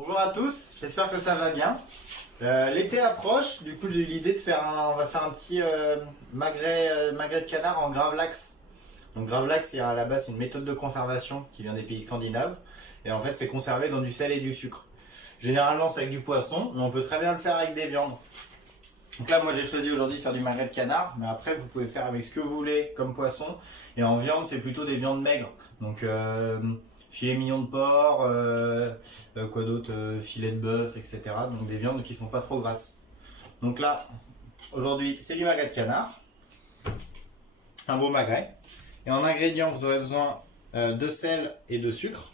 Bonjour à tous, j'espère que ça va bien. L'été approche, du coup j'ai eu l'idée de faire on va faire un petit magret de canard en gravlax. Donc gravlax, c'est à la base c'est une méthode de conservation qui vient des pays scandinaves. Et en fait c'est conservé dans du sel et du sucre. Généralement c'est avec du poisson, mais on peut très bien le faire avec des viandes. Donc là moi j'ai choisi aujourd'hui de faire du magret de canard, mais après vous pouvez faire avec ce que vous voulez comme poisson. Et en viande c'est plutôt des viandes maigres. Donc filet mignon de porc, quoi d'autre, filet de bœuf, etc. Donc des viandes qui sont pas trop grasses. Donc là, aujourd'hui, c'est du magret de canard. Un beau magret. Et en ingrédients, vous aurez besoin de sel et de sucre.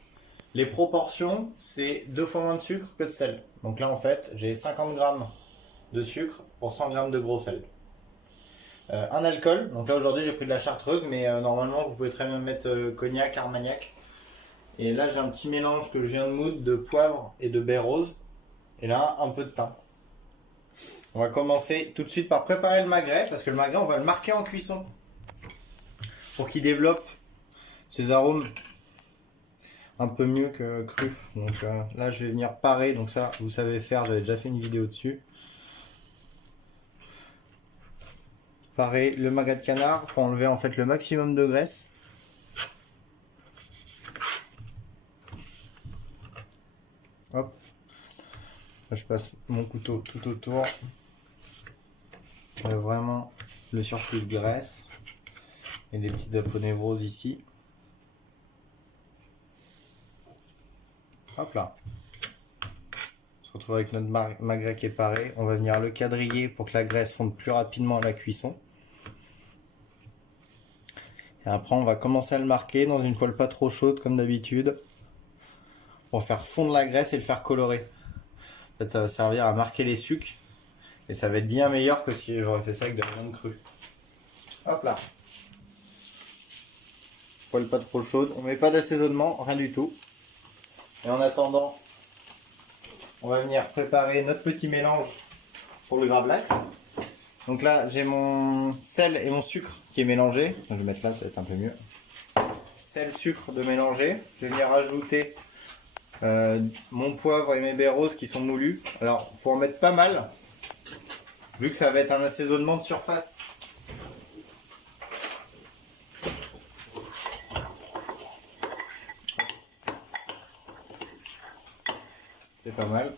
Les proportions, c'est 2 fois moins de sucre que de sel. Donc là, en fait, j'ai 50 grammes de sucre pour 100 grammes de gros sel. Un alcool. Donc là, aujourd'hui, j'ai pris de la chartreuse, mais normalement, vous pouvez très bien mettre cognac, armagnac. Et là j'ai un petit mélange que je viens de moudre de poivre et de baie rose. Et là un peu de thym. On va commencer tout de suite par préparer le magret. Parce que le magret on va le marquer en cuisson. Pour qu'il développe ses arômes un peu mieux que cru. Donc là je vais venir parer. Donc ça vous savez faire, j'avais déjà fait une vidéo dessus. Parer le magret de canard pour enlever en fait le maximum de graisse. Hop. Là, je passe mon couteau tout autour. Vraiment le surplus de graisse. Et des petites aponévroses ici. Hop là. On se retrouve avec notre magret qui est paré. On va venir le quadriller pour que la graisse fonde plus rapidement à la cuisson. Et après on va commencer à le marquer dans une poêle pas trop chaude comme d'habitude. Pour faire fondre la graisse et le faire colorer. En fait, ça va servir à marquer les sucres. Et ça va être bien meilleur que si j'aurais fait ça avec de la viande crue. Hop là. Poêle pas trop chaude. On met pas d'assaisonnement, rien du tout. Et en attendant, on va venir préparer notre petit mélange pour le gravlax. Donc là, j'ai mon sel et mon sucre qui est mélangé. Je vais mettre là, ça va être un peu mieux. Sel, sucre de mélanger. Je vais venir rajouter mon poivre et mes baies roses qui sont moulus. Alors, il faut en mettre pas mal, vu que ça va être un assaisonnement de surface. C'est pas mal.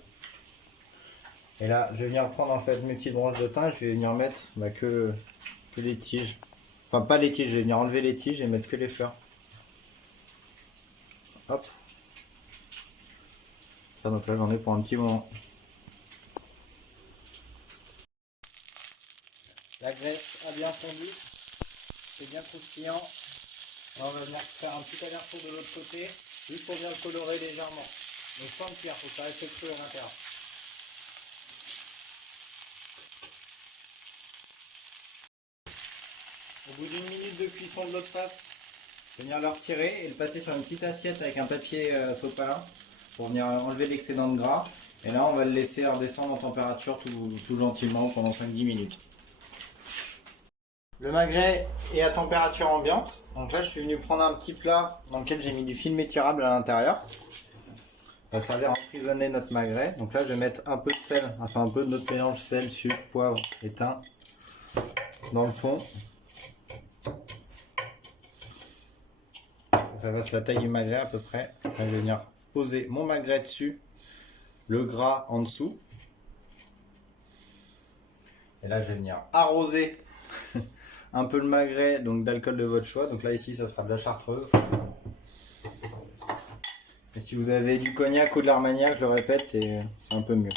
Et là, je vais venir prendre en fait mes petites branches de thym. Je vais venir mettre que les tiges. Enfin, pas les tiges, je vais venir enlever les tiges et mettre que les fleurs. Hop. Donc là j'en ai pour un petit moment. La graisse a bien fondu, c'est bien croustillant. Là, on va venir faire un petit aller-retour de l'autre côté, juste pour bien le colorer légèrement. Donc sans le cuire, il faut que ça reste cru à l'intérieur. Au bout d'une minute de cuisson de l'autre face, je vais venir le retirer et le passer sur une petite assiette avec un papier sopalin. Pour venir enlever l'excédent de gras. Et là on va le laisser redescendre en température tout gentiment pendant 5-10 minutes. Le magret est à température ambiante. Donc là je suis venu prendre un petit plat dans lequel j'ai mis du film étirable à l'intérieur. Ça va servir à emprisonner notre magret. Donc là je vais mettre un peu de sel, enfin un peu de notre mélange sel, sucre, poivre et thym dans le fond. Ça va sur la taille du magret à peu près. Là, je vais venir poser mon magret dessus, le gras en dessous. Et là je vais venir arroser un peu le magret donc d'alcool de votre choix. Donc là ici ça sera de la chartreuse. Et si vous avez du cognac ou de l'armagnac, je le répète, c'est un peu mieux.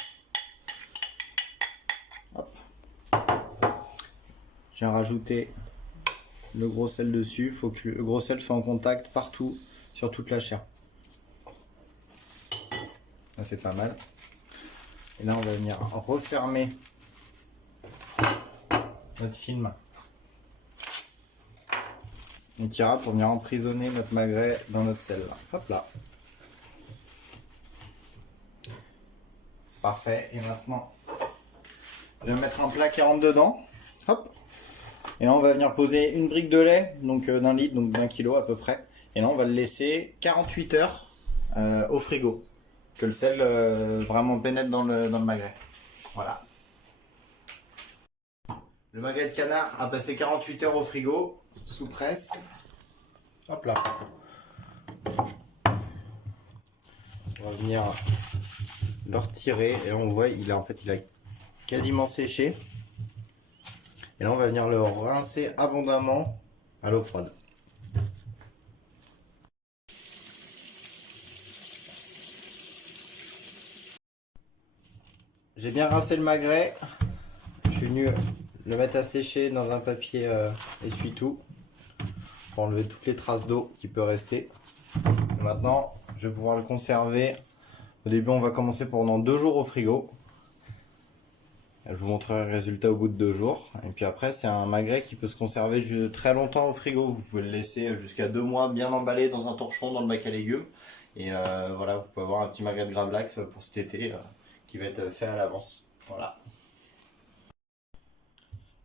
Hop. Je viens rajouter le gros sel dessus. Il faut que le gros sel soit en contact partout sur toute la chair. Là c'est pas mal. Et là on va venir refermer notre film étirable pour venir emprisonner notre magret dans notre sel. Hop là. Parfait. Et maintenant je vais mettre un plat qui rentre dedans. Hop. Et là on va venir poser une brique de lait, donc d'un litre, donc d'1 kg à peu près. Et là on va le laisser 48 heures au frigo. que le sel vraiment pénètre dans le magret. Voilà. Le magret de canard a passé 48 heures au frigo, sous presse. Hop là. On va venir le retirer et là on voit il a quasiment séché. Et là on va venir le rincer abondamment à l'eau froide. J'ai bien rincé le magret. Je suis venu le mettre à sécher dans un papier essuie-tout pour enlever toutes les traces d'eau qui peut rester. Et maintenant, je vais pouvoir le conserver. Au début, on va commencer pendant 2 jours au frigo. Je vous montrerai le résultat au bout de 2 jours. Et puis après, c'est un magret qui peut se conserver très longtemps au frigo. Vous pouvez le laisser jusqu'à 2 mois bien emballé dans un torchon dans le bac à légumes. Et voilà, vous pouvez avoir un petit magret de Gravlax pour cet été qui va être fait à l'avance. Voilà.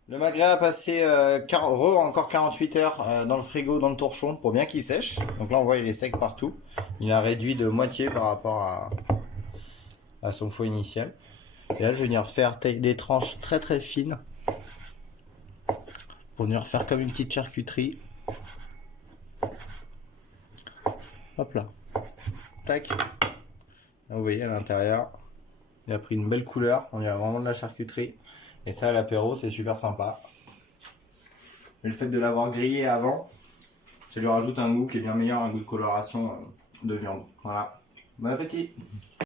Le magret a passé encore 48 heures dans le frigo, dans le torchon, pour bien qu'il sèche. Donc là, on voit il est sec partout. Il a réduit de moitié par rapport à son fond initial. Et là, je vais venir faire des tranches très très fines pour venir faire comme une petite charcuterie. Hop là. Tac. Là, vous voyez à l'intérieur, il a pris une belle couleur. On dirait vraiment de la charcuterie. Et ça, à l'apéro, c'est super sympa. Et le fait de l'avoir grillé avant, ça lui rajoute un goût qui est bien meilleur, un goût de coloration de viande. Voilà. Bon appétit!